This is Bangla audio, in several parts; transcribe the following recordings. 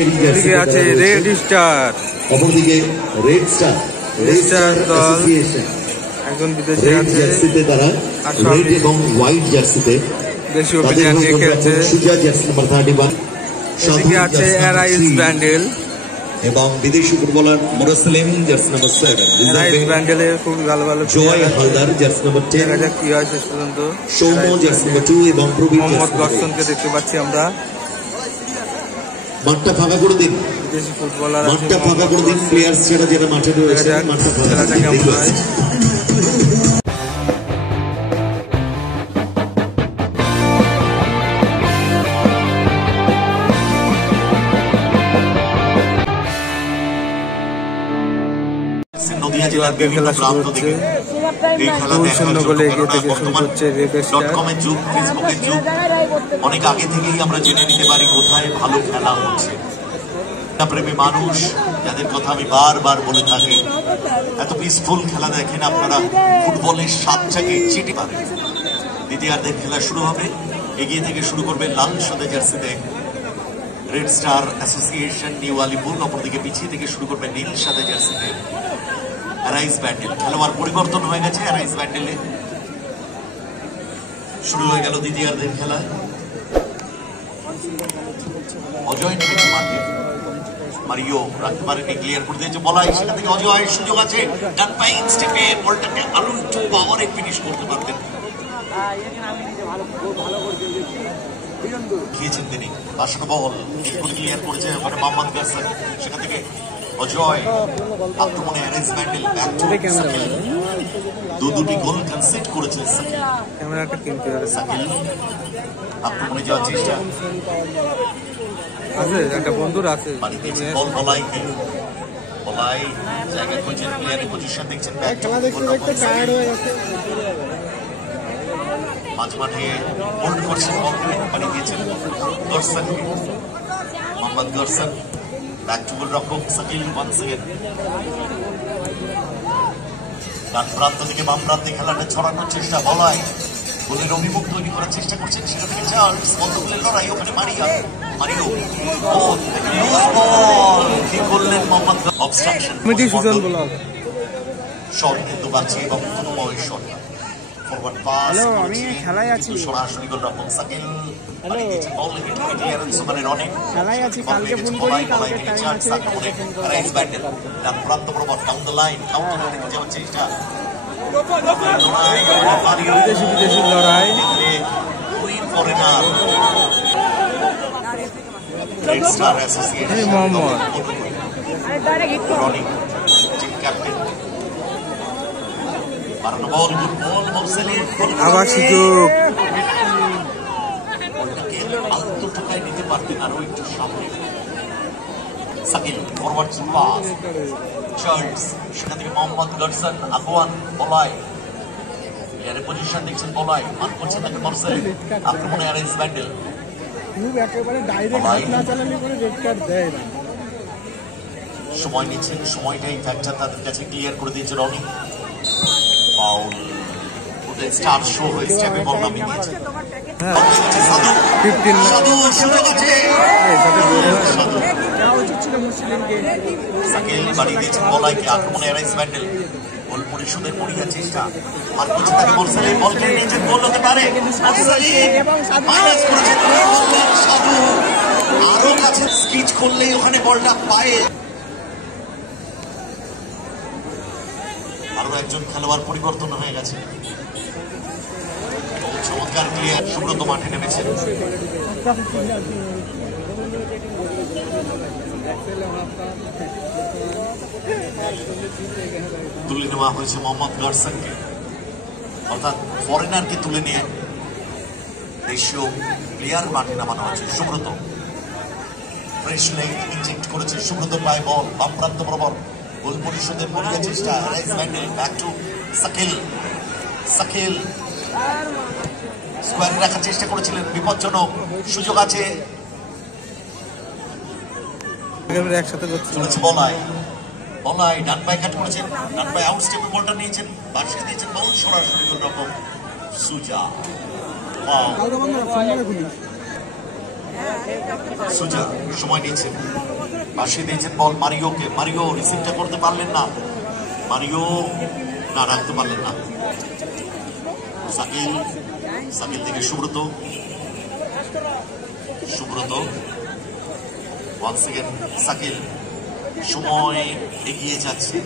এদিকে আছে রেড স্টার, অপরদিকে রেড স্টার দল একজন বিদেশি আছে আর রেড এবং হোয়াইট জার্সিতে দেশীয় প্লেয়ার নিয়ে খেলছে। সুজা জার্সি নাম্বার 31, এদিকে আছে এরাইস ব্যান্ডেল এবং বিদেশি ফুটবলার মোরাসেলিম জার্সি নাম্বার 7, এরাইস ব্যান্ডেলের খুব ভালো ভালো জয় হালদার জার্সি নাম্বার 10, দেখা যাক কি হয় শেষ পর্যন্ত। সৌম্য জার্সি নাম্বার 2 এবং প্রবীণ মোহাম্মদ গর্সনকে দেখতে পাচ্ছি আমরা। মাঠটা ফাঁকা করে দিন, বিদেশি ফুটবলার মাঠটা ফাঁকা করে দিন, প্লেয়ার্স যারা মাঠে রয়েছে মাঠটা ফাঁকা করে দিন। নদিয়া জেলার বিভিন্ন প্রান্ত থেকে এই খেলা দেখার .com-এর যুগ, ফেসবুকের যুগ, অনেক আগে থেকেই আমরা জেনে নিতে পারি কোথায় ভালো খেলা হচ্ছে। প্রেমী মানুষ যাদের কথা আমি বারবার বলে থাকি, এত পিসফুল খেলা দেখেন আপনারা, ফুটবলের স্বাদটাকে চিটি পারেন। দ্বিতীয়ার্ধের খেলা শুরু হবে, এগিয়ে থেকে শুরু করবে লাল সাদা জার্সিতে red star association new Alipore, অপরদিকে পিছিয়ে থেকে শুরু করবে নীল সাদা জার্সিতে এরাইস ব্যান্ডেল। খেলোয়াড় পরিবর্তন হয়ে গেছে এরাইস ব্যান্ডেলে। শুরু হয়ে গেল দ্বিতীয়ার্ধের খেলা। অজয় নেমেছে মাঠে, মারিও রাখতে পারেনি, ক্লিয়ার করে দিয়েছে বলাই, সেখান থেকে অজয় সুযোগ আছে, ডান পায়ে স্টেপে বলটাকে আরো একটু পাওয়ারে ফিনিশ করতে পারতেন, খেয়েছেন তিনি। বাসানো বল ক্লিয়ার করেছে ওখানে মোহাম্মদ গাসান, সেখান থেকে অজয় আক্রমণে এরাইস ব্যান্ডেল, ব্যাক টু সাকিল, দুটি গোল কনসিড করেছেন সাকিল। ক্যামেরাটা কিনতে হবে, সাকিল আক্রমণে যাওয়ার চেষ্টা আছে, একটা বন্ধুর আছে, বল বলাইকে, বলাই জায়গা খুঁজছেন, প্লেয়ারের পজিশন দেখছেন, ব্যাক টু মাঝ মাঠে হোল্ড করছেন, বল পানি দিয়েছেন গর্সন, মোহাম্মদ গর্সন, ব্যাক টু গোলরক্ষক সাকিল ওয়ান্স এগেন। ডান প্রান্ত থেকে বাম প্রান্তে খেলাটা ছড়ানোর চেষ্টা, বলাই গোলের অভিমুখ তৈরি করার চেষ্টা করছেন, সেটা থেকে চার্লস, বন্ধ গোলের লড়াই, ওখানে মারিও কি করলেন মোহাম্মদ, অবস্ট্রাকশন শট কিন্তু বাঁচছে এবং দুর্বল শট, ফরওয়ার্ড পাস খেলায় আছি, সরাসরি গোলরক্ষক সাকিল পানি দিয়েছে, বল হিট ক্লিয়ারেন্স ওখানে রনি খেলায় আছি, কালকে ফোন করি, কালকে টাইম আছে, রাইস ব্যান্ডেল ডান প্রান্ত বরাবর ডাউন দ্য লাইন, কাউন্টারে থেকে যাওয়ার চেষ্টা, বিদেশি লড়াই, queen foreigner Red star Association Mohammad Roni team captain, মারানো বল, গুড বল মোরসেলিম, আবার সুযোগ, আলতো টোকায় নিতে পারতেন আরো একটু সামনে, সাকিল ফরওয়ার্ড পাস, চার্লস, সেখান থেকে মোহাম্মদ গর্সন, আগুয়ান, বলাই, প্লেয়ারের পজিশন দেখছেন, বলাই মান করছেন তাকে মোরসেলিম, আক্রমণে এরাইস ব্যান্ডেল, সময় নিচ্ছেন, সময়টাই ফ্যাক্টর তাদের কাছে, ক্লিয়ার করে দিয়েছে রনি, ফাউল, স্টার শো হয়ে স্টেপে বল নামিয়ে দিয়েছে, সাকিল বাড়িয়ে দিয়েছেন বলাইকে, আক্রমণে এরাইস ব্যান্ডেল, গোল পরিশোধের পরিহার চেষ্টা, আর করছে তাকে মোরসেলিম, বল কিনে নিয়েছেন, গোল হতে পারে, আরো কাছে স্কিচ করলেই ওখানে বলটা পায়ে, আরো একজন খেলোয়াড় পরিবর্তন হয়ে গেছে, চমৎকার ক্লিয়ার, সুব্রত মাঠে নেমেছেন, তুলে নেওয়া হয়েছে মোহাম্মদ গার্সনকে, অর্থাৎ ফরেনারকে তুলে নিয়ে দেশীয় প্লেয়ার মাঠে নামানো হয়েছে। সুব্রত ফ্রেশ লেগ ইনজেক্ট করেছে, সুব্রত পায় বল বাম প্রান্ত বরাবর, গোল পরিশোধের মরিয়া চেষ্টা, এরাইস ব্যান্ডেল, ব্যাক টু সাকিল, সাকিল স্কোয়ারে রাখার চেষ্টা করেছিলেন, বিপজ্জনক, সুযোগ আছে, একসাথে চলেছে বলাই, বলাই ডান পায়ে কাট করেছেন, ডান পায়ে আউট স্টেপে বলটা নিয়েছেন, বাঁশিয়ে দিয়েছেন, বল সরাসরি গোলরক্ষক সুজা, সুজা সময় নিয়েছেন, পাশে দিয়েছেন বল মারিওকে। মারিও রিসিভটা করতে পারলেন না, মারিও না রাখতে পারলেন না। সাকিল, সাকিল থেকে সুব্রত, সুব্রত ওয়ান্স এগেন সাকিল। সময় এগিয়ে যাচ্ছে,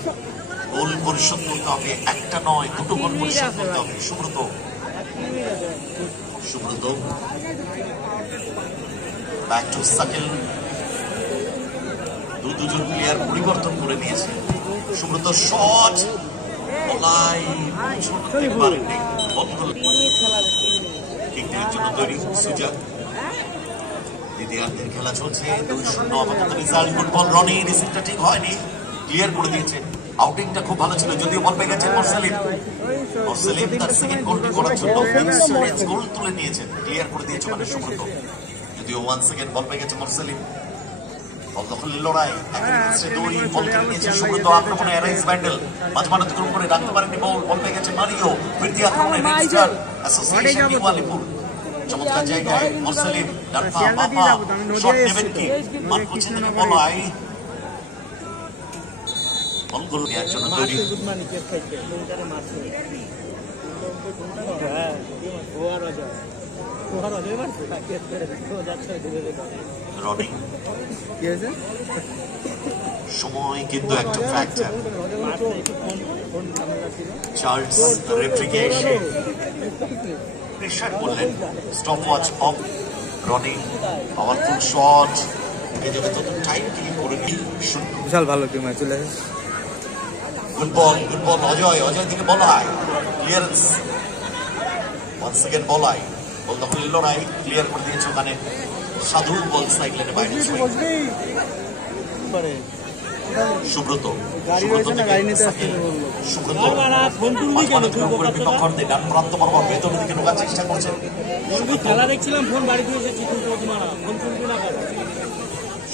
গোল পরিশোধ করতে হবে, একটা নয় দুটো গোল পরিশোধ করতে হবে। Subrata, Subrata back to Sakil. দুজন প্লেয়ার পরিবর্তন করে নিয়েছে। সুব্রত শট, বলাই করতে পারেননি, কিকের জন্য তৈরি সুজা। দ্বিতীয়ার্ধের খেলা চলছে, 2-0 আপাতত রেজাল্ট। গুড বল রনি, রিসিভটা ঠিক হয়নি, ক্লিয়ার করে দিয়েছে। আউটিংটা খুব ভালো ছিল, যদিও বল পেয়ে গেছেন মোরসেলিম। মোরসেলিম তার সেকেন্ড গোলটি করার জন্য ইনস্ট্যান্ট গোল তুলে নিয়েছেন, ক্লিয়ার করে দিয়েছে মানে সুব্রত। যদিও ওয়ান সেকেন্ড বল পেয়ে গেছে মোরসেলিম। বল দখলের লড়াই, দুই বল কেড়ে নিয়েছে সুব্রত। আক্রমণে অ্যারাইজ ব্যান্ডেল, মাঝমাঠ অতিক্রম করে রাখতে পারেননি বল, বল পেয়ে গেছে মারিও। বৃদ্ধি আক্রমণে রেজিস্টার অ্যাসোসিয়েশন নিউ আলিপুর। চমৎকার জায়গায় মোরসেলিম, ডান পা বাপা শট নেবেন কি, মান পৌঁছে দেবে বলাই। বল গোল দেওয়ার জন্য তৈরি। রনি, সময় কিন্তু একটা ফ্যাক্টর। চার্লস রেফারিকে এসে প্রেসার করলেন, stop watch off. Rony powerful shot, এই জায়গায় তো টাইম কিল করে নিই। বিশাল ভালো টিম চলে আসে। গুড বল, গুড বল অজয়, অজয় থেকে বলাই, ক্লিয়ারেন্স ওয়ান্স এগেন বলাই। বল দখলের লড়াই, ক্লিয়ার করে দিয়েছে ওখানে সাধু। বল সাইড লাইনে বাইরে সুব্রত, সুব্রত থেকে সাকিল। সুব্রত করে বিপক্ষে ডান প্রান্ত বরাবর ভেতরের দিকে ঢোকার চেষ্টা করছেন।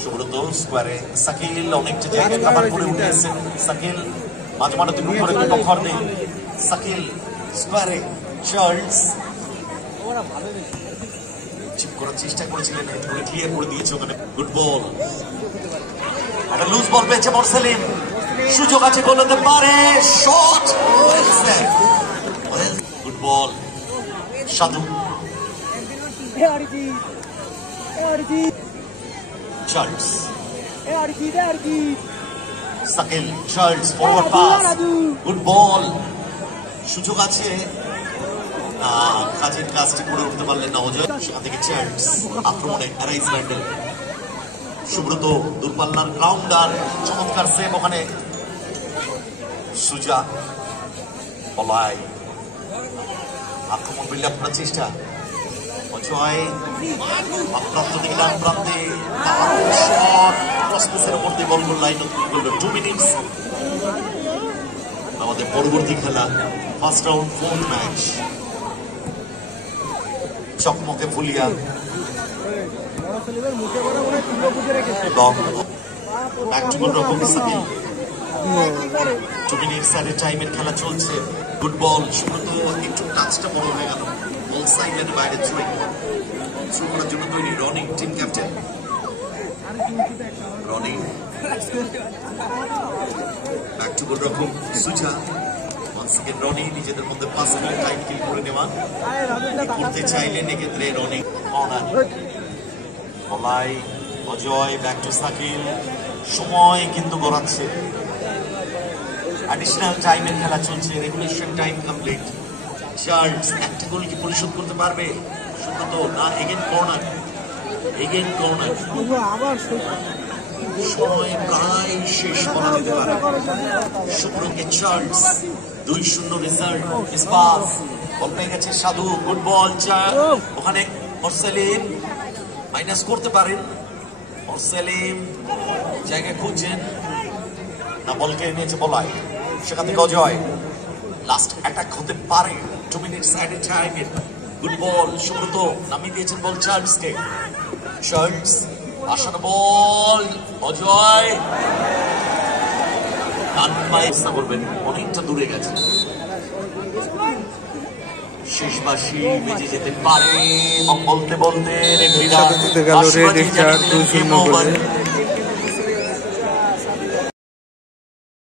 সুব্রত স্কোয়ারে, সাকিল অনেকটা জায়গায় কাভার করে উঠেছেন। সাকিল মাঝমাঠ অতিক্রম করে বিপক্ষে, সাকিল স্কোয়ারে, চার্লস চিপ করার চেষ্টা করেছিলেন, ক্লিয়ার করে দিয়েছে ওখানে। গুড বল, একটা লুজ বল পেয়েছে মোরসেলিম, সুযোগ আছে গোল হতে পারে, শট। গুড বল সাধু, Charles, Sakil, Charles forward pass, good ball. সুযোগ আছে, কাজের কাজটি করে উঠতে পারলেন না অজয়। সেখান থেকে চার্লস আক্রমণে অ্যারাইজ ব্যান্ডেল। সুব্রত দূরপাল্লার গ্রাউন্ডার, চমৎকার সেভ ওখানে। সুজা পলাই, আক্রমণ বিল্ড আপ করার চেষ্টা। অজয় প্রান্ত থেকে ডান প্রান্তে ক্রসের উপর দিয়ে বল লাইন করল। 2 মিনিটস আমাদের পরবর্তী খেলা, ফার্স্ট রাউন্ড 4th ম্যাচ। চকমকে ফুলিয়া এবং টাইমের খেলা চলছে। গুড বল, সুব্রত একটু টাচটা বড় হয়ে গেল, বল সাইড লাইনের বাইরে ছুঁয়ে থ্রু করার জন্য তৈরি Roni, team captain Roni. Back to goal রকম সুজা, রনি নিজেদের মধ্যে 5 মিনিট টাইম কিল করে নেওয়া করতে চাইলেন এক্ষেত্রে রনি। বলাই অজয়, ব্যাক টু সাকিল, সময় কিন্তু গড়াচ্ছে। অ্যাডিশনাল টাইমের খেলা চলছে, রেগুলেশন টাইম কমপ্লিট। চার্লস একটা গোল কি পরিশোধ করতে পারবে? সুব্রত না, এগেন কর্নার, এগেন কর্নার। সময় প্রায় শেষ করা যেতে পারে। সুব্রতকে চার্লস 2-0 রেজাল্ট। পাস, বল পেয়ে গেছে সাধু, গুড বল। ওখানে মোরসেলিম মাইনাস করতে পারেন, মোরসেলিম জায়গা খুঁজছেন না, বল কেড়ে নিয়েছে বলাই। সেখান থেকে অজয়, লাস্ট অ্যাটাক হতে পারে। 2 মিনিট সাইডে টাইমের। গুড বল, সুব্রত নামিয়ে দিয়েছেন বল চার্লসকে। চার্লস আসানো বল, অজয় করবেন, অনেকটা দূরে গেছে। শেষ বাঁশি বেজে যেতে পারে। বলতে বলতে সাথে গেল রেড স্টার 2-0 গোলে।